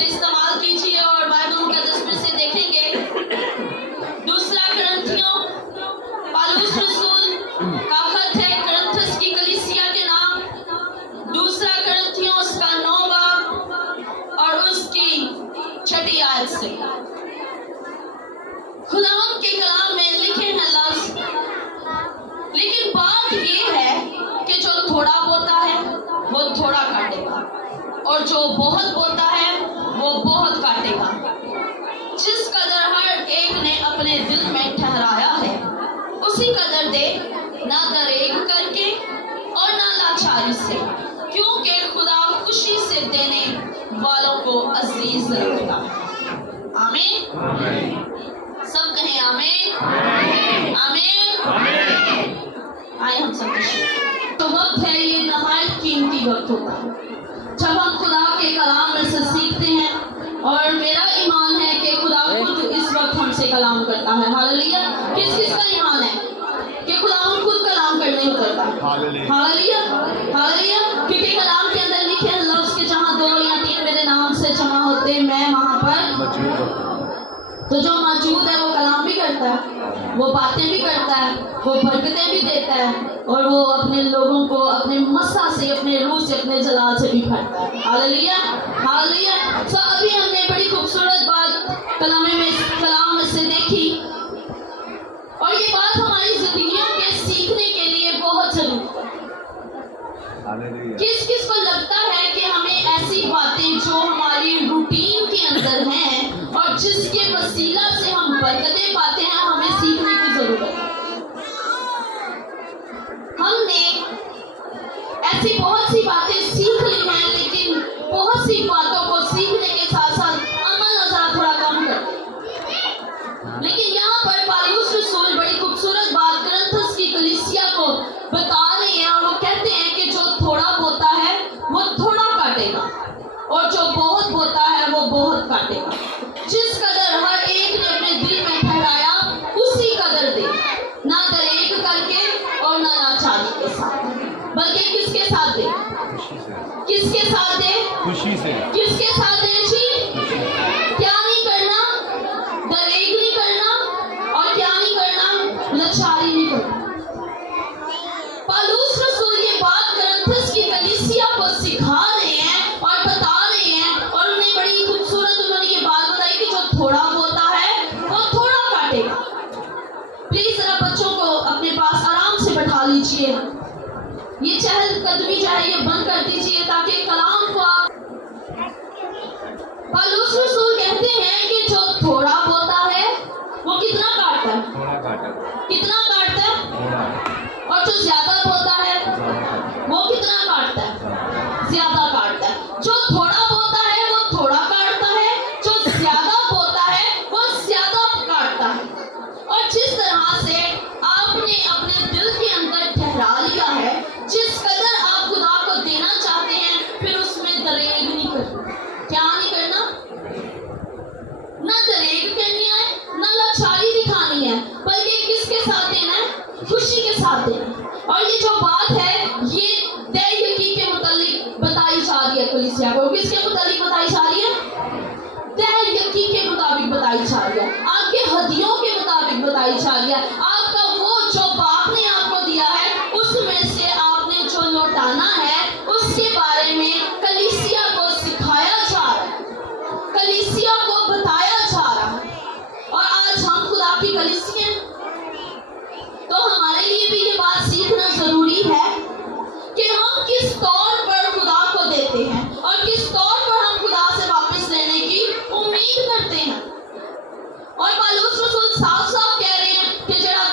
से इस्तेमाल कीजिए और बाइबल मुकद्दस में से देखेंगे। दूसरा करंथियों पौलुस रसूल का खत है करंथस की कलीसिया के नाम, दूसरा करंथियों उसका 9 बाब और उसकी 6 आयत से खुदावंद के कलाम में लिखे हैं लफ्ज, लेकिन बात ये है कि जो थोड़ा बोता है वो थोड़ा काटेगा और जो बहुत बोता है वो बहुत काटेगा। जिस कदर हर एक ने अपने दिल में ठहराया है उसी कदर दे, ना दरेग करके और ना लाचारी से, क्योंकि खुदा खुशी से देने वालों को अजीज रखता है। आमीन। सब कहें आमीन। आमीन। आए हम सब तो वक्त है, ये नहायत कीमती वक्त होता है जब हम खुदा के कलाम में से सीखते हैं, और मेरा ईमान है कि खुदा खुद इस वक्त हमसे कलाम करता है। हालेलुया। किस किस का ईमान है कि खुदा खुद कलाम करने उतरता है? हालेलुया। हालेलुया। क्योंकि कलाम के अंदर लिखे हैं लफ्ज कि जहाँ 2 या 3 मेरे नाम से जमा होते मैं वहां पर। तो जो मौजूद है वो कलाम भी करता है, वो बातें भी करता है, वो बरकतें भी देता है, और वो अपने लोगों को अपने मस्सा से, अपने रूह से, अपने जलाल से भी भरता है। हालेलुया। हालेलुया। तो अभी हमने बड़ी खूबसूरत बात कलाम में से देखी, और ये बात हमारी जिंदगियों के सीखने के लिए बहुत जरूरी है। किस किस को लगता है कि हमें ऐसी बातें जो हमारी रूटीन के अंदर हैं और जिसके वसीला से हम बरकतें पाते हैं, हमें सीखने की जरूरत है? हमने ऐसी बहुत सी बातें सीख ली हैं, लेकिन बहुत सी बातों को सीखने के साथ साथ अमल नजर थोड़ा कम करते हैं। लेकिन यहाँ पर पौलुस रसूल बड़ी खूबसूरत बात करंथस की कलीसिया को बता रहे हैं, और वो कहते हैं कि जो थोड़ा बोता है वो थोड़ा काटेगा और जो बहुत बोता है वो बहुत काटेगा। जिस कदर हर एक ने अपने दिल में ठहराया उसी कदर दे, ना दरेग करके और ना लाचारी के साथ, बल्कि किसके साथ दे? किसके साथ दे? खुशी से। किसके साथ दे जी? क्या नहीं करना? दरेग नहीं करना, और क्या नहीं करना? लाचारी नहीं करना। पौलुस रसूल ये बात करंथस की कलीसिया को सिखा रहे हैं और बता रहे हैं, और उन्हें बड़ी खूबसूरत उन्होंने ये बात बताई कि जो थोड़ा बोता है वो थोड़ा काटेगा। प्लीज जरा बच्चों को अपने पास आराम से बैठा लीजिए, ये चहलकदमी जो है ये बंद कर दीजिए ताकि कलाम को आप। पौलुस रसूल कहते हैं कि जो थोड़ा बोता है वो कितना काटता है? कितना काटता है? और जो ज्यादा बोता है वो कितना काटता है? ज्यादा काटता है। जो थोड़ा बोता है वो थोड़ा काटता है, जो ज्यादा बोता है वो ज्यादा काटता है। और जिस तरह से आपने अपने दिल के अंदर ठहरा लिया है, जिस कदर आप खुदा को देना चाहते हैं, फिर उसमें दरेग नहीं करना। क्या नहीं करना? ना दरेग करनी है, ना लाचारी दिखानी है, बल्कि किसके साथ देना है? खुशी के साथ देना। और ये जो बात है ये तय यकीन के मुतालिक बताई जा रही है कलीसिया को। किसके मुतालिक बताई जा रही है? तय यकीन के मुताबिक बताई जा रही है, आपके हदियों के मुताबिक बताई जा रही है। आपका वो जो बाप ने आपको दिया है उसमें से आपने जो लौटाना है उसके बारे में कलीसिया को सिखाया जा रहा है, कलीसिया को बताया जा रहा है। और आज हम खुदा की कलीसिया, तो हमारे लिए भी ये बात सीखना जरूरी है कि हम किस तौर पर खुदा को देते हैं और किस तौर पर हम खुदा से वापस लेने की उम्मीद करते हैं। और पौलुस रसूल साफ साफ कह रहे हैं कि जरा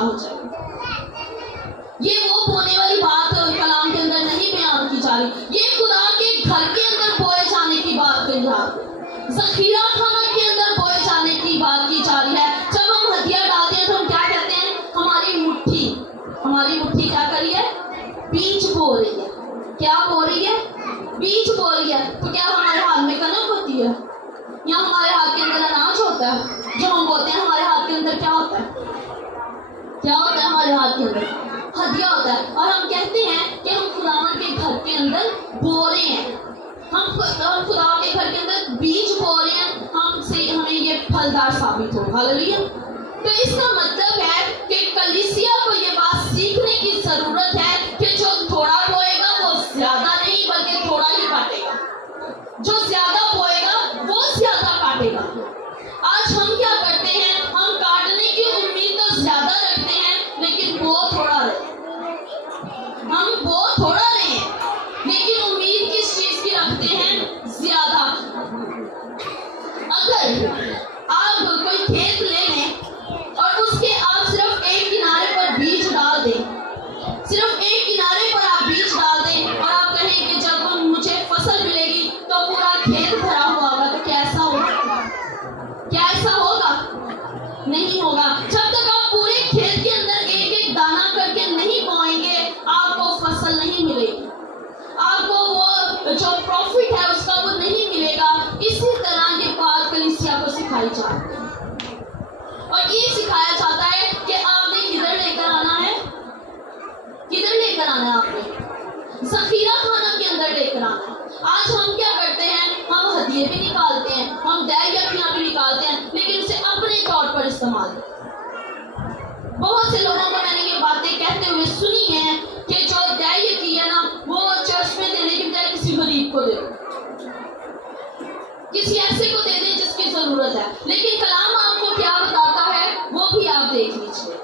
पूरा हो जाए। ये वो बोने वाली बात कलाम के अंदर नहीं बयान की जा रही, ये खुदा के घर के अंदर बोए जाने की बात कही जा रही है, ज़ख़ीरा खाना के अंदर बोए जाने की बात की जा रही है। जब हम हदिया डालते हैं तो हम क्या कहते हैं, हमारी मुट्ठी क्या करी है, बीज बो रही है। क्या बो रही है, बीज बो रही है। तो क्या हमारे हाथ में कनक होती है या हमारे हाथ के अंदर अनाज होता है? जो हम बोते हैं हमारे हाथ के अंदर क्या होता है, क्या होता है हमारे हाथ के अंदर, हदिया होता है। और हम कहते हैं कि हम खुदावन के घर के अंदर बो रहे हैं, हम खुदा के घर के अंदर बीज बो रहे हैं, हमसे हमें ये फलदार साबित हो। हालेलुया। तो इसका मतलब है कि कलीसिया को ये बात सीखने की जरूरत है कि जो थोड़ा बोएगा वो ज्यादा नहीं बल्कि थोड़ा ही काटेगा, जो ज्यादा बोएगा वो ज्यादा काटेगा। आज हम क्या करते हैं, हम काटने की उम्मीद तो ज्यादा रखते हैं लेकिन बो थोड़ा रहे, हम बो थोड़ा रहे लेकिन उम्मीद किस चीज की रखते हैं, ज्यादा। अगर आप कोई खेत ले लें और उसके आप सिर्फ एक किनारे पर बीज डाल दें, सिर्फ एक किनारे पर आप बीज डाल दें और आप कहें कि जब मुझे फसल मिलेगी तो पूरा खेत भरा हुआ होगा, तो कैसा होगा, क्या ऐसा होगा? नहीं होगा। जब तक आप पूरे खेत के अंदर एक एक दाना करके नहीं बोएंगे आपको फसल नहीं मिलेगी, आपको वो जो प्रॉफिट है उसका वो नहीं मिलेगा। इसी तरह ये बात कलीसिया को सिखाई जाती है और ये सिखाया जाता है कि आपने किधर लेकर आना है, किधर लेकर आना है, आपने ज़ख़ीरा खाना के अंदर लेकर आना है। आज हम क्या करते हैं, हम हदिये भी निकालते हैं, हम दय यखियां भी निकालते हैं लेकिन उसे अपने तौर पर इस्तेमाल करते हैं। बहुत से लोगों को मैंने ये बातें कहते हुए सुनी है कि जो दय यखियां ना वो चर्च में देने की बजाय किसी गरीब को दे, किसी ऐसे को दे दें जिसकी जरूरत है। लेकिन कलाम आपको क्या बताता है वो भी आप देख लीजिए।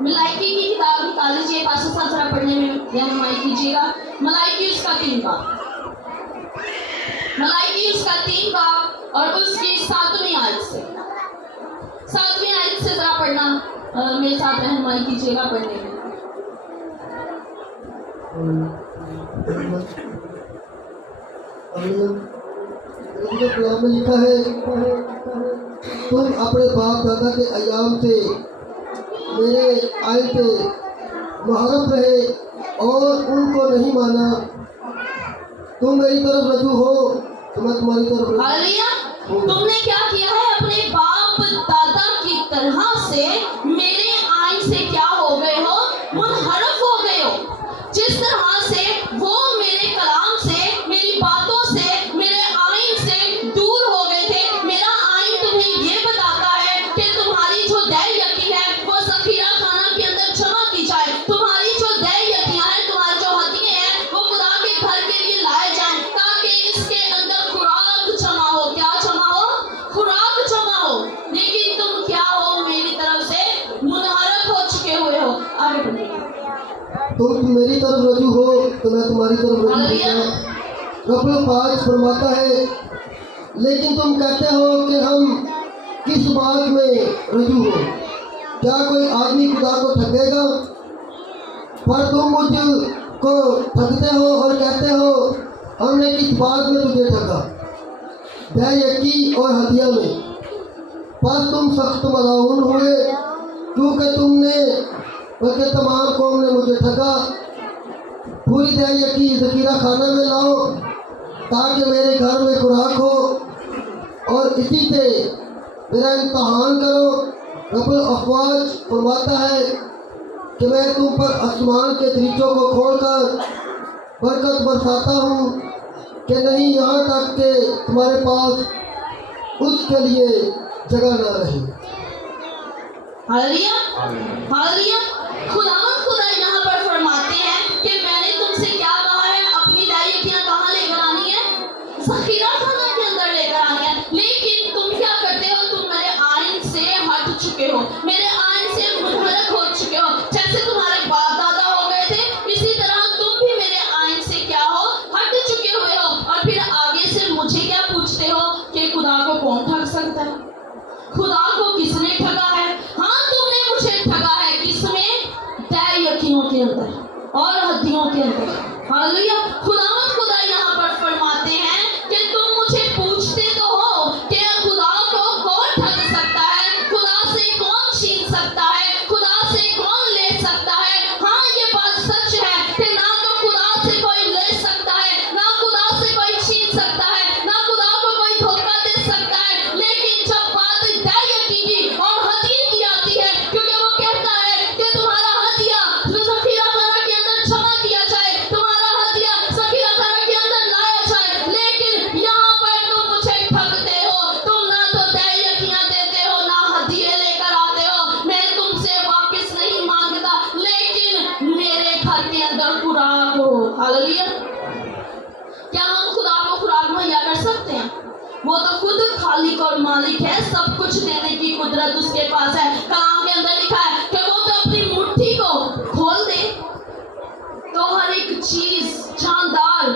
मलाइकी की किताब निकाल लीजिए, पास्टर साहब जरा पढ़ने में रहनुमाई कीजिएगा। मलाइकी उसका 3 बाब, मलाइकी उसका 3 बाब और उसकी 7वीं आयत से, 7वीं आयत से जरा पढ़ना मेरे साथ रहनुमाई कीजिएगा पढ़ने में। कलाम में लिखा है, तुम अपने बाप दादा के अयाम से मेरे आयत पे मुहर्रम रहे और उनको नहीं माना। तुम मेरी तरफ रजू हो तो मैं तुम्हारी तरफ रजू। हालेलुया। तुमने क्या किया है, अपने बाप दादा की तरह से मेरे आयन से क्या हो गए हो, मुनहरफ हो गए हो। जिस तरह से वो मेरे कलाम से, मेरी बातों से, मेरे आयन से दूर हो गए थे, मेरा आयन तुम्हें ये बताता है कि तुम्हारी जो दय यकी है वो ज़ख़ीरा खाना के अंदर जमा की जाए। तुम्हारी जो दय यकियां है, तुम्हारी जो हदिये हैं वो खुदा के घर के लिए लाए जाएं ताकि इसके अंदर खुराक जमा हो। क्या जमा हो, खुराक जमा हो। लेकिन तुम क्या हो, मेरी तरफ से मुनहरफ हो चुके हुए हो। आगे बढ़िए। तुम मेरी तरफ रजू हो तो मैं तुम्हारी तरफ रजू हूँ। रब्बुल पाक फरमाता है, लेकिन तुम कहते हो कि हम किस बात में रजू हो। क्या कोई आदमी खुदा को ठगेगा? पर तुम मुझको ठगते हो और कहते हो हमने किस बात में तुझे ठगा, दय यकी और हदिया में। पर तुम सख्त मलाउन हुए क्योंकि तुमने बल्कि तमाम कौम ने मुझे ठगा। पूरी दय यकी ज़ख़ीरा खाना में लाओ ताकि मेरे घर में खुराक हो और इसी से मेरा इम्तहान करो। रब्बुल अफ़वाज फरमाता है कि मैं तुम पर आसमान के दरीचों को खोलकर बरकत बरसाता हूँ कि नहीं यहाँ तक कि तुम्हारे पास उसके लिए जगह न रहे। Hallelujah, hallelujah. खुदा यहाँ पर फरमाते हैं कि मैंने तुमसे क्या कहा है, अपनी दय यकियां कहाँ लेकर आनी है, ज़ख़ीरा खाना के अंदर लेकर आनी है। लेकिन तुम क्या करते हो, तुम मेरे आयन से हट चुके हो, मेरे आयन से मुनहरफ हो चुके हो। जैसे तुम्हारे बाप दादा हो गए थे इसी तरह तुम भी मेरे आयन से क्या हो, हट चुके हुए हो और फिर आगे से सकते हैं? वो तो खुद खालिक और मालिक है, सब कुछ देने की कुदरत उसके पास है। कलाम के अंदर लिखा है कि वो तो अपनी मुट्ठी को खोल दे तो हर एक चीज जानदार,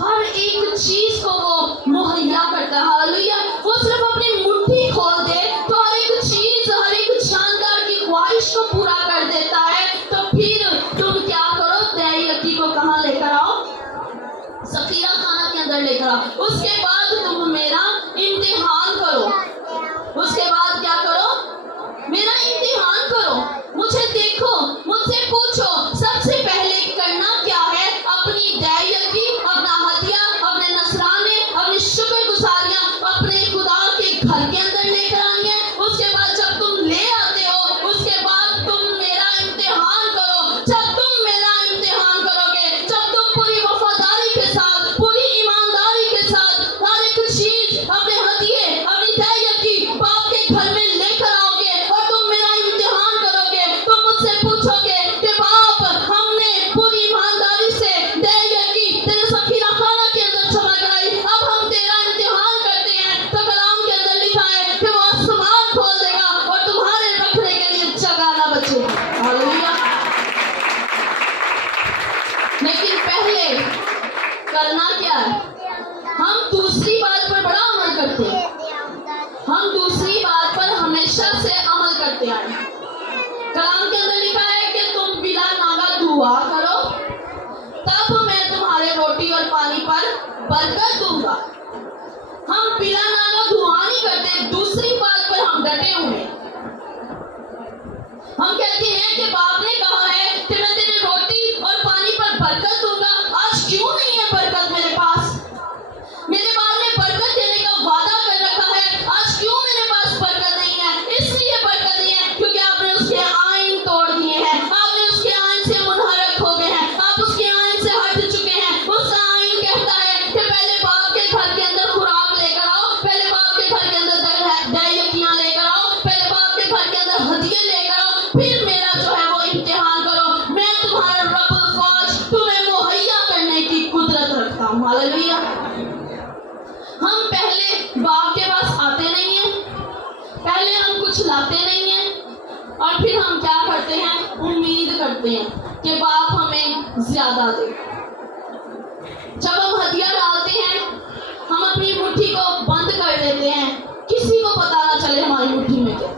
हर एक चीज को वो मुहैया करता है। हालेलुया। वो सिर्फ अपनी मुट्ठी खोल दे तो हर एक चीज, हर एक जानदार की ख्वाहिश को पूरा कर देता है। तो फिर तुम क्या करो? तय यकी को कहाँ लेकर आओ? सकीरा खाना के अंदर लेकर आओ। उसके बाद तुम मेरा इम्तिहान करो। उसके बाद क्या करो? मेरा इम्तिहान करो, मुझे देखो, मुझसे पूछो। सबसे पहले करना क्या है? अपनी दैयकी, अपना हदिया, अपने नसराने, अपनी शुक्रगुजारियां अपने खुदा के घर के अंदर लेकर आनी है। उसके बाद जब तुम ले आते हो, उसके बाद तुम मेरा इम्तिहान करो। जब तुम मेरा इम्तिहान करोगे, जब तुम पूरी वफादारी के साथ, पूरी ईमानदारी के साथ हर एक चीज, अपने हदिये, अपनी दैयकी बाप के घर में लेकर आओगे और तुम मेरा इम्तिहान करोगे, तुम मुझसे पूछोगे कि बाप, हमने पूरी ईमानदारी से दैयकी तेरे सखीरा खाना के अंदर जमा कराई, अब हम तेरा इम्तिहान करते हैं। तो कलाम के अंदर लिखा है कि वो आसमान खोल देगा और तुम्हारे रखने के लिए जगह ना बचेगी। हालेलुया। लेकिन पहले करना क्या है? हम दूसरी बात पर बड़ा अमल करते हैं। हम दूसरी बात पर हमेशा से अमल करते आए हैं। कलाम के अंदर लिखा है कि तुम बिना मांगा दुआ करो, तब मैं तुम्हारे रोटी और पानी पर बरकत दूंगा। हम बिना मांगा दुआ नहीं करते, दूसरी बात पर हम डटे हुए हैं। हम कहते हैं कि बाप ने कहा है कि मैं तेरे रोटी और पानी पर बरकत दूंगा, आज क्यों नहीं है बरकत मेरे पास? मेरे बाप ने बरकत देने का वादा कर रखा है, आज क्यों मेरे पास बरकत नहीं है? इसलिए बरकत नहीं है क्योंकि आपने उसके आईन तोड़ दिए हैं, आपने उसके आईन से मुनहरफ हो गए हैं, आप उसके आईन से हट चुके हैं। उस आईन कहता है कि पहले बाप के घर के अंदर खुराक लेकर आओ, पहले बाप के घर के अंदर दैयकियां लेकर आओ, पहले बाप के घर के अंदर हदिये लेकर आओ, फिर मेरा जो है वो इम्तिहान करो। मैं तुम्हारा रब्बुल फौज तुम्हें मुहैया करने की कुदरत रखता हूँ। हालेलुया। हम पहले बाप के पास आते नहीं हैं, पहले हम कुछ लाते नहीं हैं और फिर हम क्या करते हैं? उम्मीद करते हैं कि बाप हमें ज्यादा दे। जब हम हदिया डालते हैं, हम अपनी मुट्ठी को बंद कर लेते हैं, किसी को पता ना चले हमारी मुट्ठी में क्या।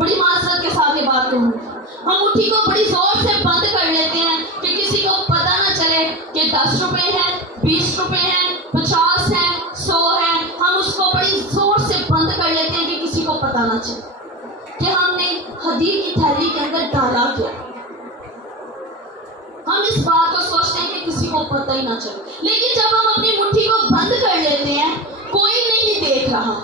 बड़ी माजरत के साथ ये बात कहूँ, हम मुट्ठी को बड़ी जोर से बंद कर लेते हैं कि किसी को पता ना चले कि 10 रुपए हैं, 20 रुपए हैं, 50 हैं, 100 है। हम उसको बड़ी जोर से बंद कर लेते हैं कि किसी को पता ना चले कि हमने हदीये की थैली के अंदर डाला क्या। हम इस बात को सोचते हैं कि किसी को पता ही ना चले। लेकिन जब हम अपनी मुट्ठी को बंद कर लेते हैं, कोई नहीं देख रहा,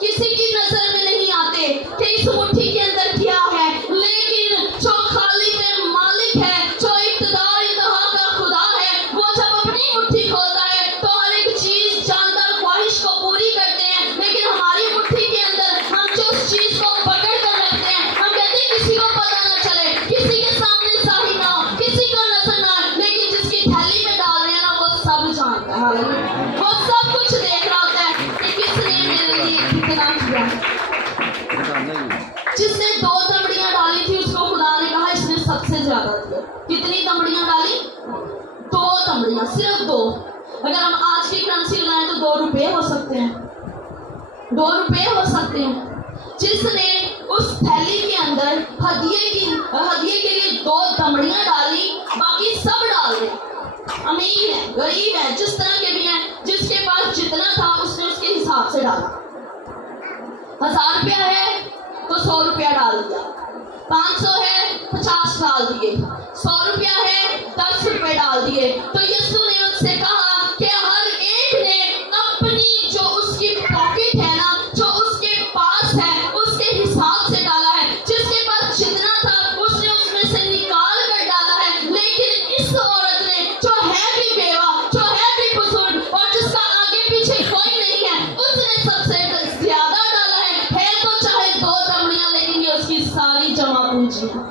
किसी की नजर में नहीं आते कि इस मुट्ठी के अंदर क्या है, लेकिन जो खालिक है, मालिक है, जो इब्तिदा इंतहा का खुदा है, वो जब अपनी मुट्ठी खोलता है तो हर एक चीज, जानदार ख्वाहिश को पूरी करते हैं। लेकिन हमारी मुट्ठी के अंदर हम जो उस चीज को पकड़ कर रखते हैं, हम कहते हैं किसी को पता ना चले, किसी के सामने जाहिर ना हो, किसी को नजर ना आए। लेकिन जिसकी थैली में डाल रहे हैं ना, वो सब जानता है, वो सब कुछ देख रहा होता है कि किसने मेरे लिए कितना किया। जिसने 2 तमड़ियां डाली थी, उसको खुदा ने कहा इसने सबसे ज्यादा दिया। कितनी तमड़ियां डाली? 2 तमड़ियां, सिर्फ 2। अगर हम आज की करेंसी लगाएं तो 2 रुपए हो सकते हैं, 2 रुपए हो सकते हैं। जिसने उस थैली के अंदर हदिये के लिए 2 तमड़ियां डाली, बाकी सब डाल दे। अमीर है, गरीब है, जिस तरह के भी हैं, जिसके पास जितना था उसने उसके हिसाब से डाला। 1000 रुपया है तो 100 रुपया डाल दिया, 500 है 50 डाल दिए, 100 रुपया है 10 रुपए डाल दिए। तो यीशु ने उनसे कहा कि हर एक ने अपनी जो उसकी पॉकेट है ना, जो उसके पास है, उसके हिसाब से डाला है। जिसके पास जितना था उसने उसमें से निकाल कर डाला है। लेकिन इस औरत ने, जो है भी बेवा, जो है भी बुजुर्ग और जिसका आगे पीछे कोई नहीं है, उसने सबसे ज्यादा डाला है तो चाहे 2 तमड़ियां, लेकिन ये उसकी सारी जमा पूंजी है,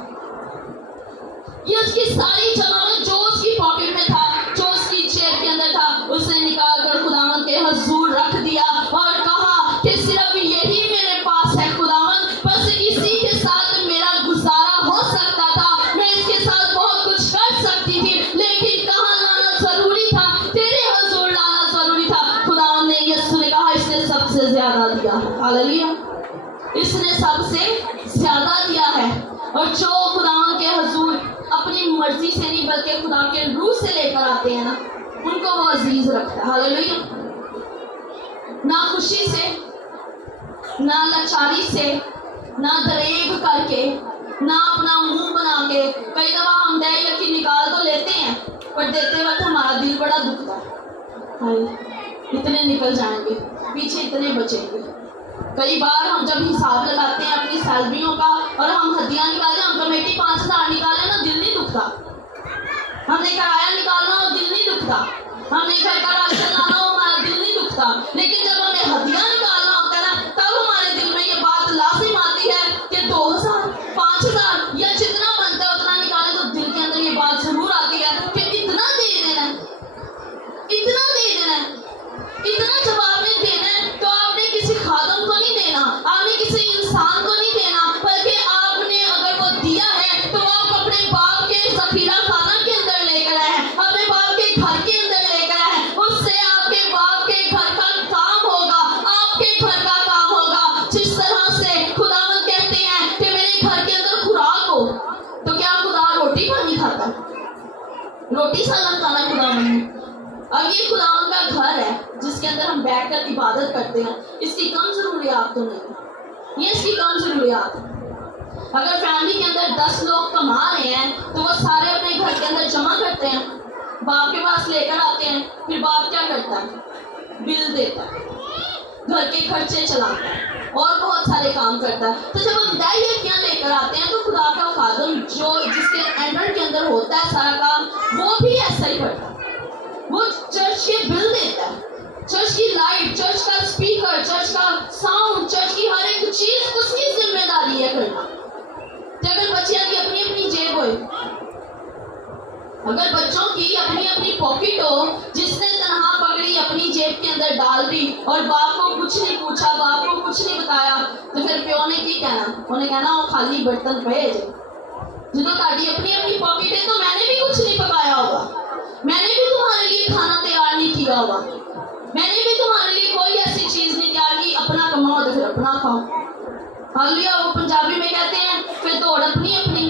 ये उसकी सारी जमा, जो उसकी पॉकेट में था, जो उसकी जेब के अंदर इसने सबसे ज्यादा दिया है। और जो खुदा के हुजूर अपनी मर्जी से नहीं बल्कि खुदा के रूह से लेकर आते हैं ना, उनको वो अजीज रखता है। हालेलुया। ना खुशी से, ना लाचारी से, ना दरेग करके, ना अपना मुंह बना के। कई दफा हम दया यकीन निकाल तो लेते हैं, पर देते वक्त हमारा दिल बड़ा दुखता है। हाय, इतने निकल जाएंगे, पीछे इतने बचेंगे। कई बार हम जब हिसाब लगाते हैं अपनी सैलरियों का और हम हदियां निकालें, हम कमेटी 5,000 निकालें ना, दिल नहीं दुखता। हमने किराया निकालना हो, दिल नहीं दुखता। हमने घर का राशन लाना हो, हमारा दिल नहीं दुखता। लेकिन जब हमें हदियां निकालना होता है ना, तब हमारे दिल में ये बात लाजिम आती है कि 2,000, 5,000 या जितना बनता है उतना निकालें। तो दिल के अंदर ये बात जरूर आती है कि इतना दे देना है, इतना दे देना है, इतना जवाब नहीं देना है। तो आपने किसी खादम को नहीं देना, आपने किसी इंसान को नहीं देना, बल्कि आपने अगर वो दिया है तो आप अपने बाप के ज़खीरा खाना के अंदर लेकर आए हैं, अपने बाप के घर के अंदर लेकर आए हैं। उससे आपके बाप के घर का काम होगा, आपके घर का काम होगा। जिस तरह से खुदावंद कहते हैं कि मेरे घर के अंदर खुराक हो, तो क्या खुदा रोटी पानी खाता है? रोटी सालन खाना खुदावंद ने। अब ये खुदावंद का घर है जिसके अंदर हम बैठकर इबादत करते हैं, इसकी कम जरूरियात तो नहीं, ये इसकी कम जरूरियात है। अगर फैमिली के अंदर 10 लोग कमा रहे हैं तो वो सारे अपने घर के अंदर जमा करते हैं, बाप के पास लेकर आते हैं। फिर बाप क्या करता है? बिल देता है, घर के खर्चे चलाता है और बहुत सारे काम करता है। तो जब हम दया यकीन लेकर आते हैं तो खुदा का खादम जो जिसके अंडर के अंदर होता है सारा काम, वो भी ऐसा ही करता है। वो चर्च के बिल देता है, चर्च की लाइट, चर्च का स्पीकर, चर्च का साउंड, चर्च की हर एक चीज उसकी जिम्मेदारी है करना। तो अगर बच्चियों की अपनी अपनी जेब हो, अगर बच्चों की अपनी अपनी पॉकेट हो, जिसने तनहा पकड़ी अपनी जेब के अंदर डाल दी और बाप को कुछ नहीं पूछा, बाप को कुछ नहीं बताया, तो फिर प्यो ने की कहना? उन्हें कहना वो खाली बर्तन पे जो ताड़ी अपनी अपनी पॉकेट है, तो मैंने भी कुछ नहीं पकाया होगा, मैंने भी तुम्हारे लिए खाना तैयार नहीं किया होगा, मैंने भी तुम्हारे लिए कोई ऐसी चीज नहीं तैयार की। अपना कमाओ तो फिर अपना खाओ। हालेलुया। वो पंजाबी में कहते हैं फिर दौड़ अपनी अपनी।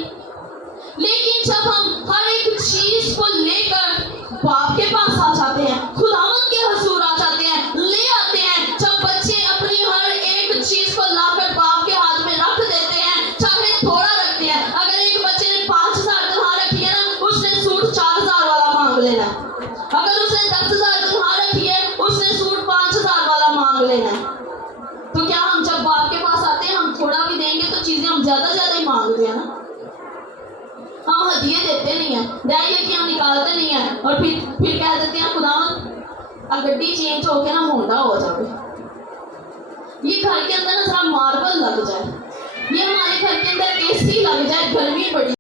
लेकिन जब हम हर एक चीज को लेकर बाप के पास आ जाते हैं, खुदावंद के हुजूर आ जाते हैं, ले आते हैं, जब बच्चे अपनी हर एक चीज को लाकर बाप के हाथ में रख देते हैं, चाहे थोड़ा रखते हैं। अगर एक बच्चे ने 5,000 तनख्वाह रखी है ना, उसने सूट 4,000 वाला मांग लेना। अगर उसने 10,000 तनख्वाह रखी है, उसने सूट 5,000 वाला मांग लेना। तो क्या हम जब बाप के पास आते हैं हम थोड़ा भी देंगे तो चीजें हम ज्यादा ही मांगते हैं ना। हम हदिये देते नहीं है, दया कि हम निकालते नहीं है, और फिर कह देते हैं खुदावंद गड्डी चेंज होके ना होंडा हो जाए, ये घर के अंदर ना जरा मार्बल लग जाए, ये हमारे घर के अंदर एसी लग जाए, गर्मी बड़ी